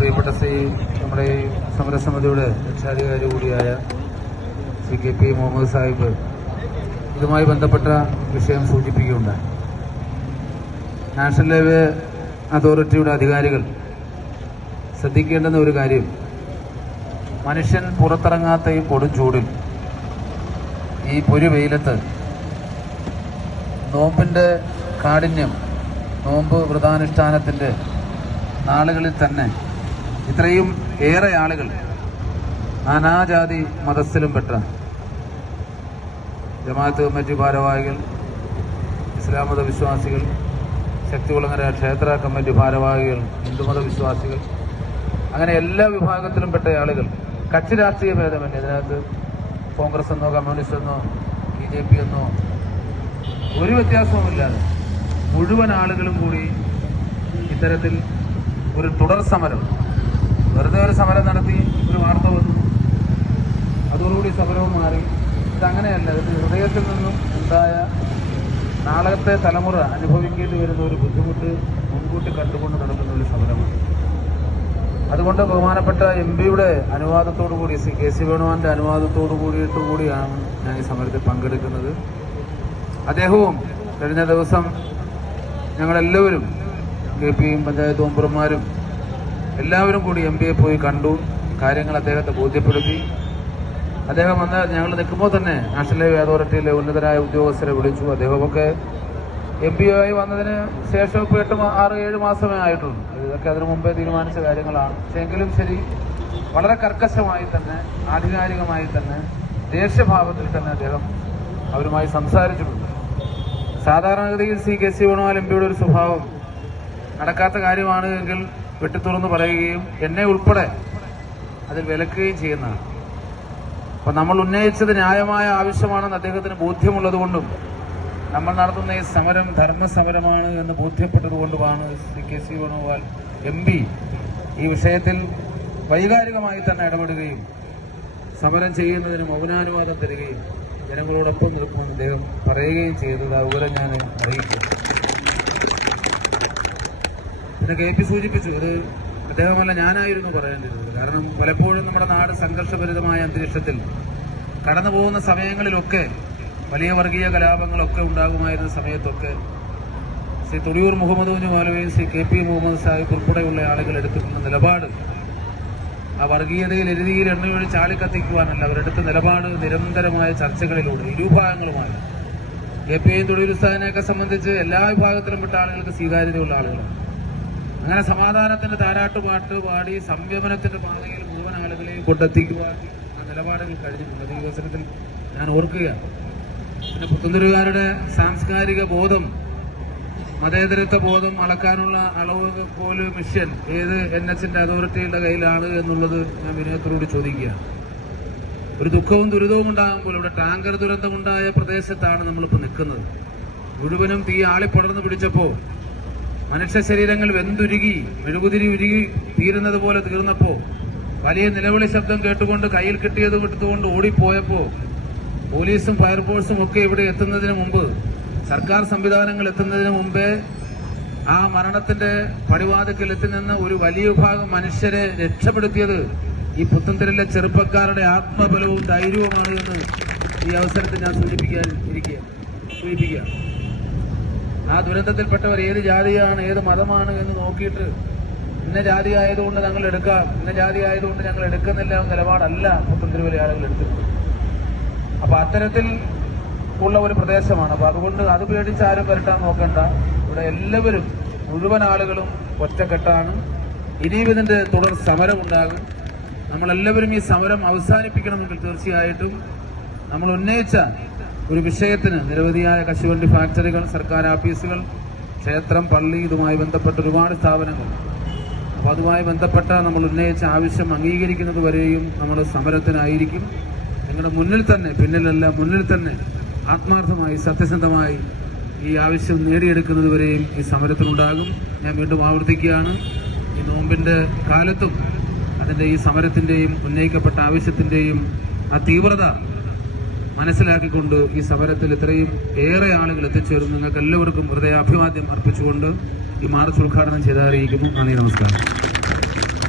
പ്രിയപ്പെട്ട നമ്മുടെ ഈ സമരസമിതിയുടെ രക്ഷാധികാരി കൂടിയായ ശ്രീ KP മുഹമ്മദ് സാഹിബ് ഇതുമായി ബന്ധപ്പെട്ട വിഷയം സൂചിപ്പിക്കുകയുണ്ടായി. നാഷണൽ ഹൈവേ അതോറിറ്റിയുടെ അധികാരികൾ ശ്രദ്ധിക്കേണ്ടുന്ന ഒരു കാര്യം, മനുഷ്യൻ പുറത്തിറങ്ങാത്ത ഈ കൊടും ചൂടിൽ, ഈ പൊരുവെയിലത്ത് നോമ്പിൻ്റെ കാഠിന്യം, നോമ്പ് വ്രതാനുഷ്ഠാനത്തിൻ്റെ നാളുകളിൽ തന്നെ ഇത്രയും ഏറെ ആളുകൾ നാനാജാതി മതസ്ഥിലും പെട്ട ജമാഅത്ത് കമ്മിറ്റി ഭാരവാഹികൾ, ഇസ്ലാം മത വിശ്വാസികൾ, ശക്തികുളങ്ങര ക്ഷേത്ര കമ്മിറ്റി ഭാരവാഹികൾ, ഹിന്ദുമത വിശ്വാസികൾ, അങ്ങനെ എല്ലാ വിഭാഗത്തിലും പെട്ട ആളുകൾ, കക്ഷി രാഷ്ട്രീയ ഭേദമല്ല. ഇതിനകത്ത് കോൺഗ്രസ് എന്നോ കമ്മ്യൂണിസ്റ്റ് എന്നോ BJP എന്നോ ഒരു വ്യത്യാസവുമില്ലാതെ മുഴുവൻ ആളുകളും കൂടി ഇത്തരത്തിൽ ഒരു തുടർ സമരം, വെറുതെ ഒരു സമരം നടത്തി ഒരു വാർത്ത വന്നു, അതോടുകൂടി സമരവും മാറി. ഇതങ്ങനെയല്ല. ഇത് ഹൃദയത്തിൽ നിന്നും ഉണ്ടായ നാളത്തെ തലമുറ അനുഭവിക്കേണ്ടി വരുന്ന ഒരു ബുദ്ധിമുട്ട് മുൻകൂട്ടി കണ്ടുകൊണ്ട് നടക്കുന്ന ഒരു സമരമാണ്. അതുകൊണ്ട് ബഹുമാനപ്പെട്ട MP-യുടെ അനുവാദത്തോടു കൂടി, ശ്രീ KC വേണുഗോപാലിന്റെ അനുവാദത്തോടു കൂടിയാണ് ഞാൻ ഈ സമരത്തിൽ പങ്കെടുക്കുന്നത്. അദ്ദേഹവും കഴിഞ്ഞ ദിവസം ഞങ്ങളെല്ലാവരും KPയും പഞ്ചായത്ത് മെമ്പർമാരും എല്ലാവരും കൂടി MP-യെ പോയി കണ്ടു, കാര്യങ്ങൾ അദ്ദേഹത്തെ ബോധ്യപ്പെടുത്തി. അദ്ദേഹം വന്ന് ഞങ്ങൾ നിൽക്കുമ്പോൾ തന്നെ നാഷണൽ ഹൈവേ അതോറിറ്റിയിലെ ഉന്നതരായ ഉദ്യോഗസ്ഥരെ വിളിച്ചു. അദ്ദേഹമൊക്കെ MP-യായി വന്നതിന് ശേഷം ഇപ്പോൾ 6-7 മാസമേ ആയിട്ടുള്ളൂ. ഇതൊക്കെ അതിനു മുമ്പേ തീരുമാനിച്ച കാര്യങ്ങളാണ്. പക്ഷേ എങ്കിലും ശരി, വളരെ കർക്കശമായി തന്നെ, ആധികാരികമായി തന്നെ, ദേഷ്യഭാവത്തിൽ തന്നെ അദ്ദേഹം അവരുമായി സംസാരിച്ചിട്ടുണ്ട്. സാധാരണഗതിയിൽ ശ്രീ KC വേണുഗോപാൽ MP-യുടെ ഒരു സ്വഭാവം, നടക്കാത്ത കാര്യമാണ് എങ്കിൽ വെട്ടിത്തുറന്ന് പറയുകയും എന്നെ ഉൾപ്പെടെ അതിൽ വിലക്കുകയും ചെയ്യുന്നതാണ്. അപ്പം നമ്മൾ ഉന്നയിച്ചത് ന്യായമായ ആവശ്യമാണെന്ന് അദ്ദേഹത്തിന് ബോധ്യമുള്ളതുകൊണ്ടും നമ്മൾ നടത്തുന്ന ഈ സമരം ധർമ്മസമരമാണ് എന്ന് ബോധ്യപ്പെട്ടതുകൊണ്ടുമാണ് ശ്രീ KC വേണുഗോപാൽ MP ഈ വിഷയത്തിൽ വൈകാരികമായി തന്നെ ഇടപെടുകയും സമരം ചെയ്യുന്നതിന് മൗനാനുവാദം തരികയും ജനങ്ങളോടൊപ്പം നിൽക്കുമെന്ന് അദ്ദേഹം പറയുകയും ചെയ്തത് വിവരം ഞാൻ അറിയിക്കും. പിന്നെ KP സൂചിപ്പിച്ചു, അത് അദ്ദേഹമല്ല ഞാനായിരുന്നു പറയേണ്ടിരുന്നത്. കാരണം പലപ്പോഴും നമ്മുടെ നാട് സംഘർഷഭരിതമായ അന്തരീക്ഷത്തിൽ കടന്നു പോകുന്ന സമയങ്ങളിലൊക്കെ, വലിയ വർഗീയ കലാപങ്ങളൊക്കെ ഉണ്ടാകുമായിരുന്ന സമയത്തൊക്കെ ശ്രീ തൊടിയൂർ മുഹമ്മദ് കുഞ്ഞ് മൗലവിയും ശ്രീ KP മുഹമ്മദ് സാഹിബ് ഉൾപ്പെടെയുള്ള ആളുകൾ എടുത്തിട്ടുള്ള നിലപാട്, ആ വർഗീയതയിൽ എരുതിയിൽ എണ്ണയൊഴി ചാളിക്കത്തിക്കുവാനല്ല, അവരെടുത്ത നിലപാട് നിരന്തരമായ ചർച്ചകളിലൂടെ ഇരുവിഭാഗങ്ങളുമായി, KPയും തൊടിയൂർ ഉസ്താദിനെയൊക്കെ സംബന്ധിച്ച് എല്ലാ വിഭാഗത്തിലും പെട്ട ആളുകൾക്ക് സ്വീകാര്യതയുള്ള ആളുകളാണ്. അങ്ങനെ സമാധാനത്തിന്റെ താരാട്ടുപാട്ട് പാടി സംയമനത്തിന്റെ പാതയിൽ മുഴുവൻ ആളുകളെയും കൊണ്ടെത്തിക്കുവാൻ ആ നിലപാടുകൾ കഴിഞ്ഞിട്ടുണ്ട്. ഈ അവസരത്തിൽ ഞാൻ ഓർക്കുകയാണ്. പിന്നെ പുത്തൻതുരുകാരുടെ സാംസ്കാരിക ബോധം, മതേതരത്വ ബോധം അളക്കാനുള്ള അളവ് പോലും മിഷൻ ഏത് NHന്റെ അതോറിറ്റിയുടെ കയ്യിലാണ് എന്നുള്ളത് ഞാൻ വിനയത്തോടുകൂടി ചോദിക്കുകയാണ്. ഒരു ദുഃഖവും ദുരിതവും ഉണ്ടാകുമ്പോൾ, ഇവിടെ ടാങ്കർ ദുരന്തമുണ്ടായ പ്രദേശത്താണ് നമ്മളിപ്പോൾ നിൽക്കുന്നത്. മുഴുവനും തീ ആളിപ്പടർന്നു പിടിച്ചപ്പോൾ, മനുഷ്യ ശരീരങ്ങൾ വെന്തുരുകി മെഴുകുതിരി ഉരുകി തീരുന്നത് പോലെ തീർന്നപ്പോൾ, വലിയ നിലവിളി ശബ്ദം കേട്ടുകൊണ്ട് കയ്യിൽ കിട്ടിയത് എടുത്തുകൊണ്ട് ഓടിപ്പോയപ്പോൾ, പോലീസും ഫയർഫോഴ്സും ഒക്കെ ഇവിടെ എത്തുന്നതിന് മുമ്പ്, സർക്കാർ സംവിധാനങ്ങൾ എത്തുന്നതിന് മുമ്പേ ആ മരണത്തിന്റെ പടിവാതിക്കൽ എത്തി നിന്ന് ഒരു വലിയ വിഭാഗം മനുഷ്യരെ രക്ഷപ്പെടുത്തിയത് ഈ പുത്തൻതെരുവിലെ ചെറുപ്പക്കാരുടെ ആത്മബലവും ധൈര്യവുമാണ് എന്ന് ഈ അവസരത്തിൽ ഞാൻ സൂചിപ്പിക്കുക. ആ ദുരന്തത്തിൽപ്പെട്ടവർ ഏത് ജാതിയാണ്, ഏത് മതമാണ് എന്ന് നോക്കിയിട്ട് ഇന്ന ജാതി ആയതുകൊണ്ട് ഞങ്ങൾ എടുക്കാം, ഇന്ന ജാതി ആയതുകൊണ്ട് ഞങ്ങൾ എടുക്കുന്നില്ല എന്ന നിലപാടല്ല പുത്തൻതെരുവിലെ ആളുകൾ എടുത്തിട്ടുണ്ട്. അപ്പൊ അത്തരത്തിൽ ഉള്ള ഒരു പ്രദേശമാണ്. അപ്പൊ അതുകൊണ്ട് അത് പേടിച്ച് ആരും വരട്ടാൻ നോക്കണ്ട. ഇവിടെ എല്ലാവരും, മുഴുവൻ ആളുകളും ഒറ്റക്കെട്ടാണ്. ഇനിയും ഇതിന്റെ തുടർ സമരം ഉണ്ടാകും. നമ്മളെല്ലാവരും ഈ സമരം അവസാനിപ്പിക്കണമെങ്കിൽ തീർച്ചയായിട്ടും നമ്മൾ ഉന്നയിച്ച ഒരു വിഷയത്തിന് നിരവധിയായ കശുവണ്ടി ഫാക്ടറികൾ, സർക്കാർ ഓഫീസുകൾ, ക്ഷേത്രം, പള്ളി, ഇതുമായി ബന്ധപ്പെട്ട ഒരുപാട് സ്ഥാപനങ്ങൾ, അപ്പോൾ അതുമായി ബന്ധപ്പെട്ട നമ്മൾ ഉന്നയിച്ച ആവശ്യം അംഗീകരിക്കുന്നത് വരെയും നമ്മൾ സമരത്തിനായിരിക്കും. നിങ്ങളുടെ മുന്നിൽ തന്നെ, പിന്നിലല്ല, മുന്നിൽ തന്നെ ആത്മാർത്ഥമായി സത്യസന്ധമായി ഈ ആവശ്യം നേടിയെടുക്കുന്നത് വരെയും ഈ സമരത്തിനുണ്ടാകും. ഞാൻ വീണ്ടും ആവർത്തിക്കുകയാണ്, ഈ നോമ്പിന്റെ കാലത്തും അതിന്റെ ഈ സമരത്തിന്റെയും ഉന്നയിക്കപ്പെട്ട ആവശ്യത്തിന്റെയും ആ തീവ്രത മനസ്സിലാക്കിക്കൊണ്ട് ഈ സമരത്തിൽ ഇത്രയും ഏറെ ആളുകൾ എത്തിച്ചേർന്നു. നിങ്ങൾക്ക് എല്ലാവർക്കും ഹൃദയാഭിവാദ്യം അർപ്പിച്ചുകൊണ്ട് ഈ മാർച്ച് ഉദ്ഘാടനം ചെയ്തറിയിക്കുന്നു. നന്ദി, നമസ്കാരം.